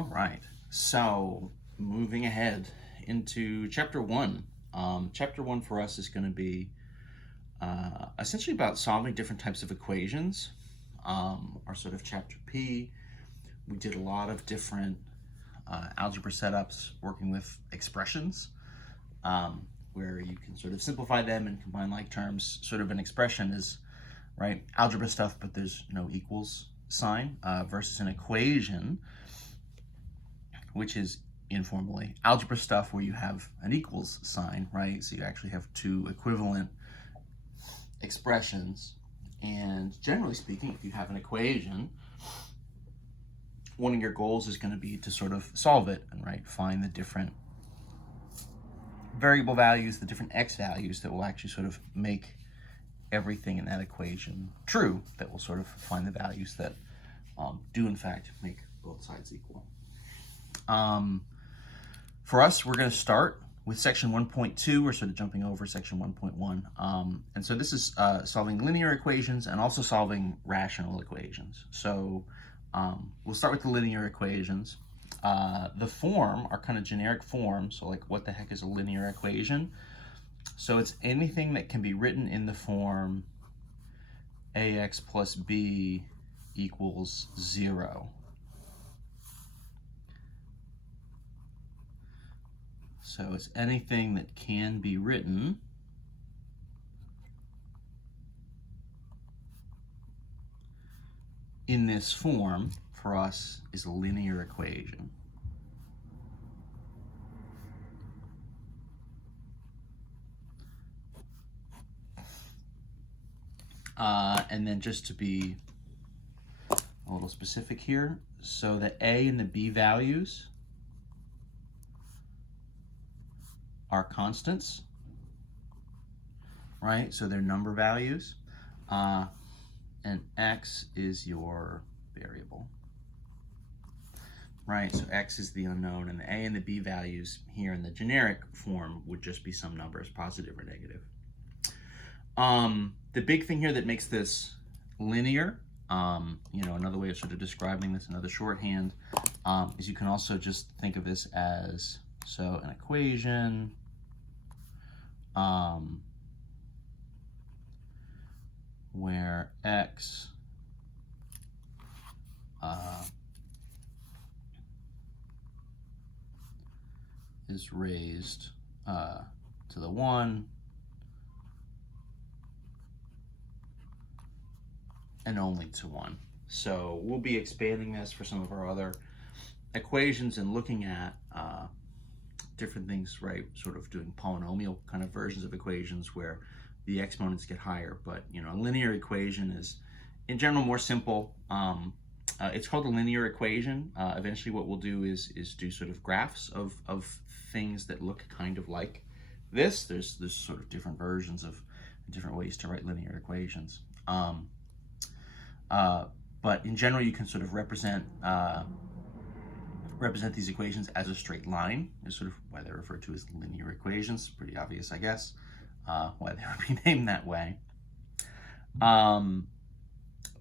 All right. So moving ahead into chapter one. Chapter one for us is going to be essentially about solving different types of equations. Our sort of chapter P, we did a lot of different algebra setups working with expressions, where you can sort of simplify them and combine like terms. Sort of an expression is, right, algebra stuff, but there's no equals sign, versus an equation, which is informally algebra stuff where you have an equals sign, right? So you actually have two equivalent expressions. And generally speaking, if you have an equation, one of your goals is going to be to sort of solve it and, right, find the different variable values, the different x values that will actually sort of make everything in that equation true, that will sort of find the values that do in fact make both sides equal. For us, we're going to start with section 1.2. We're sort of jumping over section 1.1. And so this is solving linear equations and also solving rational equations. So we'll start with the linear equations. The form are kind of generic forms. So like, what the heck is a linear equation? So it's anything that can be written in the form ax plus b equals 0. So it's anything that can be written in this form, for us, is a linear equation. And then just to be a little specific here, so the a and the b values are constants, right? So they're number values, and x is your variable, right? So x is the unknown, and the a and the b values here in the generic form would just be some numbers, positive or negative. The big thing here that makes this linear, another way of sort of describing this, another shorthand, is you can also just think of this as, so an equation where x is raised to the 1 and only to 1. So we'll be expanding this for some of our other equations and looking at different things, right? Sort of doing polynomial kind of versions of equations where the exponents get higher. But, a linear equation is, in general, more simple. It's called a linear equation. Eventually what we'll do is do sort of graphs of things that look kind of like this. There's sort of different versions of different ways to write linear equations. But in general, you can sort of represent these equations as a straight line, is sort of why they're referred to as linear equations. Pretty obvious, I guess, why they would be named that way.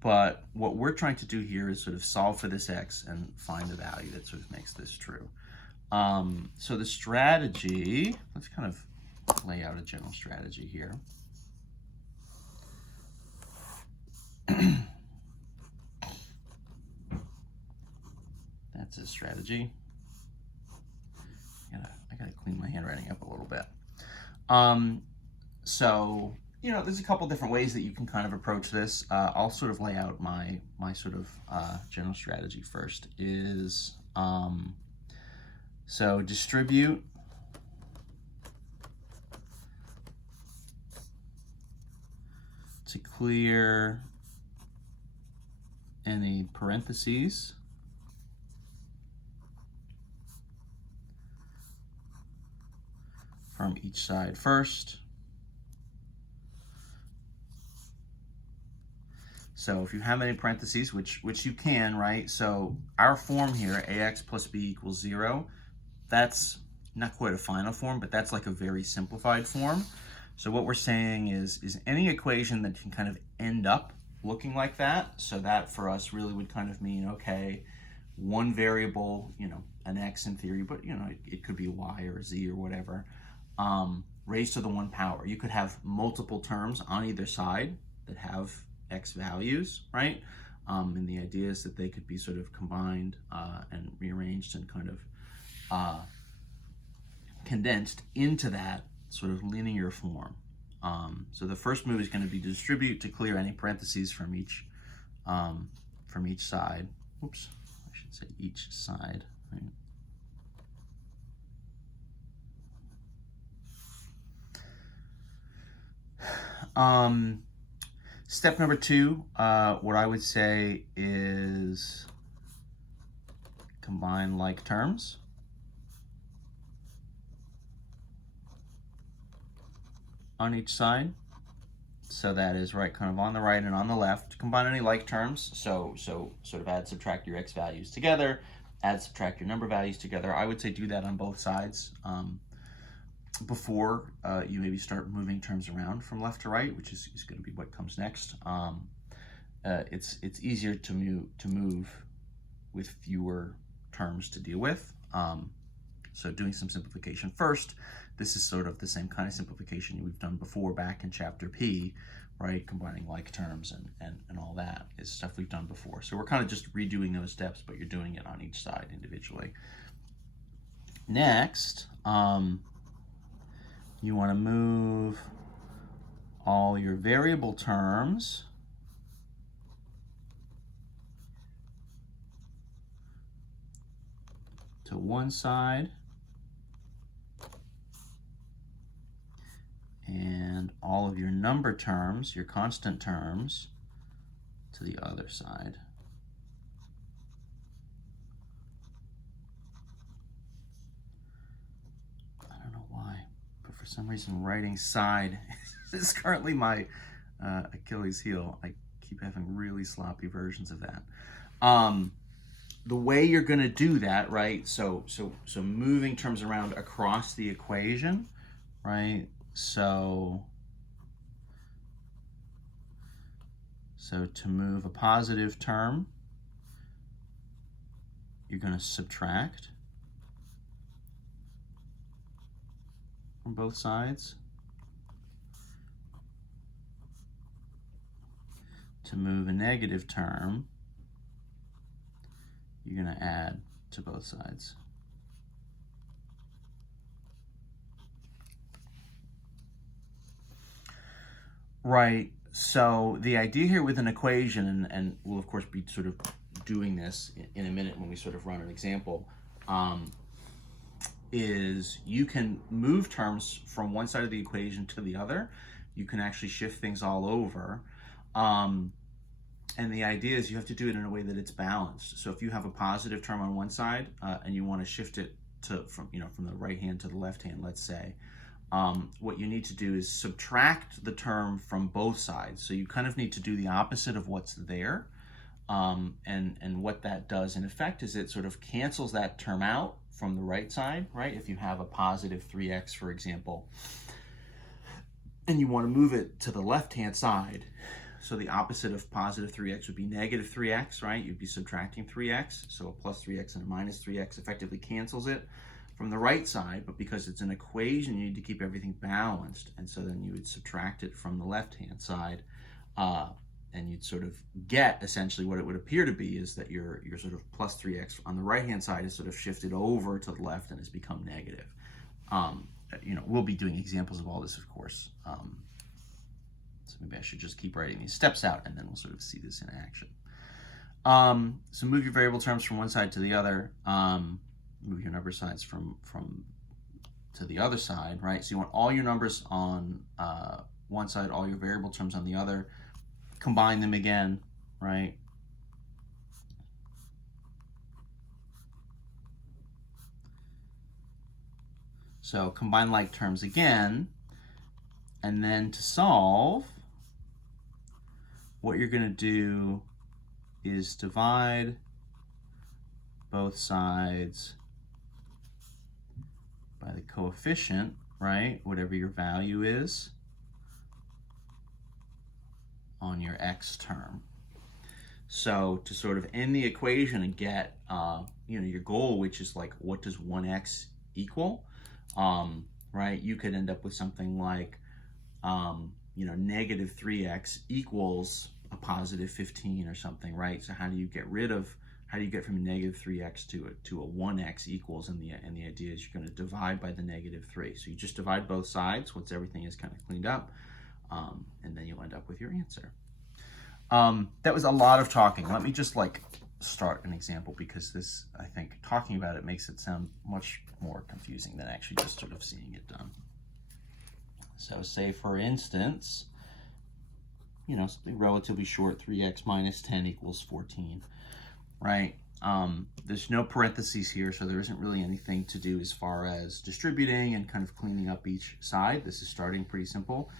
But what we're trying to do here is sort of solve for this x and find the value that sort of makes this true. So the strategy, let's kind of lay out a general strategy here. That's a strategy. I gotta clean my handwriting up a little bit. So, there's a couple different ways that you can kind of approach this. I'll sort of lay out my sort of general strategy first. Is so distribute to clear any parentheses from each side first. So if you have any parentheses, which you can, right? So our form here, ax plus b equals 0, that's not quite a final form, but that's like a very simplified form. So what we're saying is any equation that can kind of end up looking like that, so that for us really would kind of mean, okay, one variable, an x in theory, but it could be y or z or whatever, raised to the 1 power. You could have multiple terms on either side that have x values, right? And the idea is that they could be sort of combined and rearranged and kind of condensed into that sort of linear form. So the first move is going to be to distribute to clear any parentheses from each side. Oops, I should say each side. Right? Step number 2, what I would say is combine like terms. On each side. So that is right, kind of on the right and on the left. Combine any like terms. So sort of add, subtract your x values together, add, subtract your number values together. I would say do that on both sides before you maybe start moving terms around from left to right, which is going to be what comes next. It's easier to move with fewer terms to deal with. So doing some simplification first. This is sort of the same kind of simplification we've done before back in chapter P, right? Combining like terms and all that is stuff we've done before. So we're kind of just redoing those steps, but you're doing it on each side individually. Next, you want to move all your variable terms to one side and all of your number terms, your constant terms, to the other side. I don't know why, but for some reason writing side is currently my Achilles heel. I keep having really sloppy versions of that. The way you're going to do that, right? So moving terms around across the equation, right? So to move a positive term, you're going to subtract from both sides. To move a negative term, you're going to add to both sides. Right, so the idea here with an equation, and we'll of course be sort of doing this in a minute when we sort of run an example, is you can move terms from one side of the equation to the other. You can actually shift things all over. And the idea is you have to do it in a way that it's balanced. So if you have a positive term on one side and you want to shift it from the right hand to the left hand, let's say, what you need to do is subtract the term from both sides. So you kind of need to do the opposite of what's there. And what that does in effect is it sort of cancels that term out from the right side, right? If you have a positive 3x, for example, and you want to move it to the left-hand side, so the opposite of positive 3x would be negative 3x, right? You'd be subtracting 3x, so a plus 3x and a minus 3x effectively cancels it from the right side, but because it's an equation, you need to keep everything balanced, and so then you would subtract it from the left-hand side, and you'd sort of get essentially what it would appear to be is that your sort of plus 3x on the right-hand side is sort of shifted over to the left and has become negative. We'll be doing examples of all this, of course. So maybe I should just keep writing these steps out and then we'll sort of see this in action. So move your variable terms from one side to the other. Move your number sides from to the other side, right? So you want all your numbers on one side, all your variable terms on the other. Combine them again, right? So combine like terms again, and then to solve, what you're going to do is divide both sides by the coefficient, right? Whatever your value is on your x term. So to sort of end the equation and get, your goal, which is like, what does 1x equal? Right? You could end up with something like, negative 3x equals a positive 15 or something, right? So how do you get from negative 3x to a 1x equals, and the idea is you're going to divide by the negative 3. So you just divide both sides once everything is kind of cleaned up, and then you'll end up with your answer. That was a lot of talking. Let me just start an example, because this, I think, talking about it makes it sound much more confusing than actually just sort of seeing it done. So say, for instance, something relatively short, 3x minus 10 equals 14, right? There's no parentheses here, so there isn't really anything to do as far as distributing and kind of cleaning up each side. This is starting pretty simple.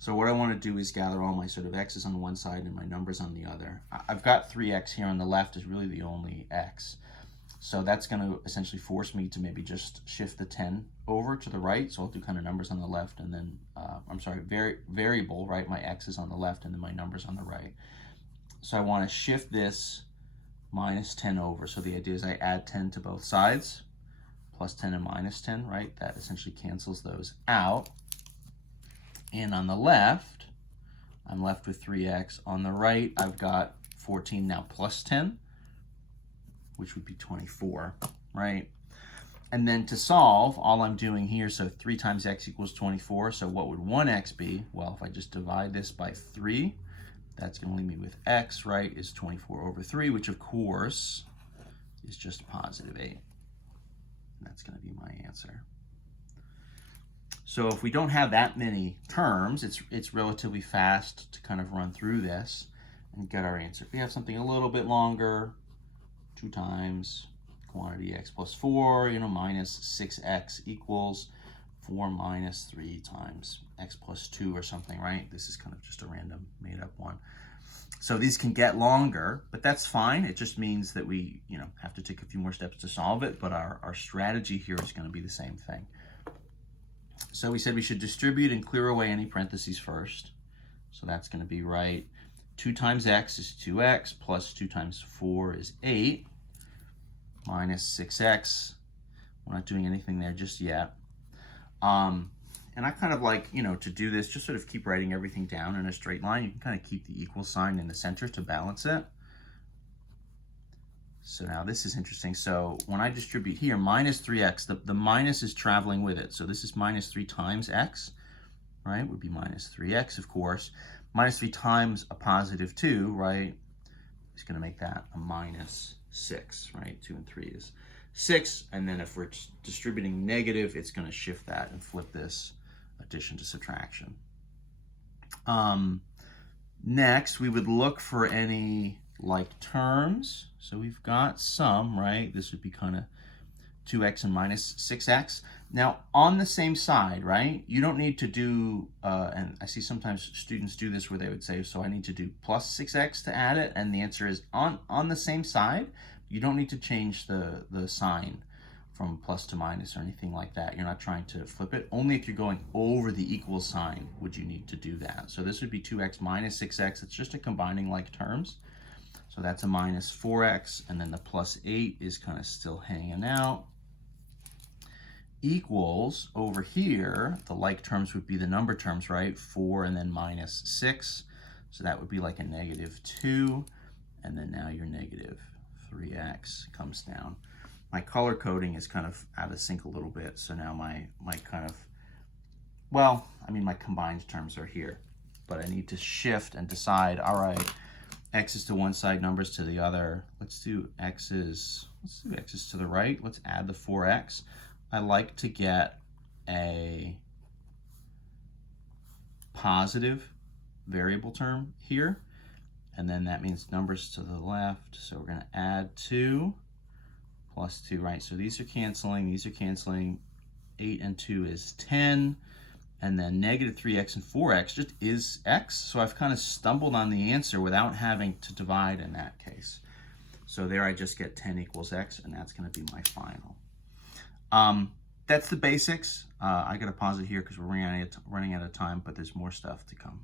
So what I want to do is gather all my sort of x's on one side and my numbers on the other. I've got 3x here on the left is really the only x. So that's going to essentially force me to maybe just shift the 10 over to the right. So I'll do kind of numbers on the left, and then, variable, right? My x is on the left and then my numbers on the right. So I want to shift this minus 10 over. So the idea is I add 10 to both sides, plus 10 and minus 10, right? That essentially cancels those out. And on the left, I'm left with 3x. On the right, I've got 14 now plus 10, which would be 24, right? And then to solve, all I'm doing here, so 3 times x equals 24. So what would 1x be? Well, if I just divide this by 3, that's going to leave me with x, right, is 24 over 3, which of course is just positive 8. And that's going to be my answer. So if we don't have that many terms, it's relatively fast to kind of run through this and get our answer. If we have something a little bit longer, 2 times quantity x plus 4, minus 6x equals 4 minus 3 times x plus 2 or something, right? This is kind of just a random made up one. So these can get longer, but that's fine. It just means that we, have to take a few more steps to solve it, but our strategy here is going to be the same thing. So we said we should distribute and clear away any parentheses first. So that's going to be, right, 2 times x is 2x, plus 2 times 4 is 8, minus 6x. We're not doing anything there just yet. And I kind of like, to do this, just sort of keep writing everything down in a straight line. You can kind of keep the equal sign in the center to balance it. So now this is interesting. So when I distribute here, minus 3x, the minus is traveling with it. So this is minus 3 times x, right? Would be minus 3x, of course. Minus 3 times a positive 2, right? It's going to make that a minus 6, right? 2 and 3 is 6. And then if we're distributing negative, it's going to shift that and flip this addition to subtraction. Next, we would look for any like terms. So we've got some, right? This would be kind of 2x and minus 6x. Now, on the same side, right, you don't need to do, and I see sometimes students do this where they would say, so I need to do plus 6x to add it, and the answer is on the same side, you don't need to change the sign from plus to minus or anything like that. You're not trying to flip it. Only if you're going over the equal sign would you need to do that. So this would be 2x minus 6x. It's just a combining like terms. So that's a minus 4x, and then the plus 8 is kind of still hanging out. Equals, over here, the like terms would be the number terms, right? 4 and then minus 6. So that would be like a negative 2. And then now your negative 3x comes down. My color coding is kind of out of sync a little bit. So now my kind of, my combined terms are here. But I need to shift and decide, all right, x's to one side, numbers to the other. Let's do x's to the right. Let's add the 4x. I like to get a positive variable term here. And then that means numbers to the left. So we're going to add 2 plus 2, right? So these are canceling. 8 and 2 is 10. And then negative 3x and 4x just is x. So I've kind of stumbled on the answer without having to divide in that case. So there I just get 10 equals x, and that's going to be my final. That's the basics. I got to pause it here because we're running out of time, but there's more stuff to come.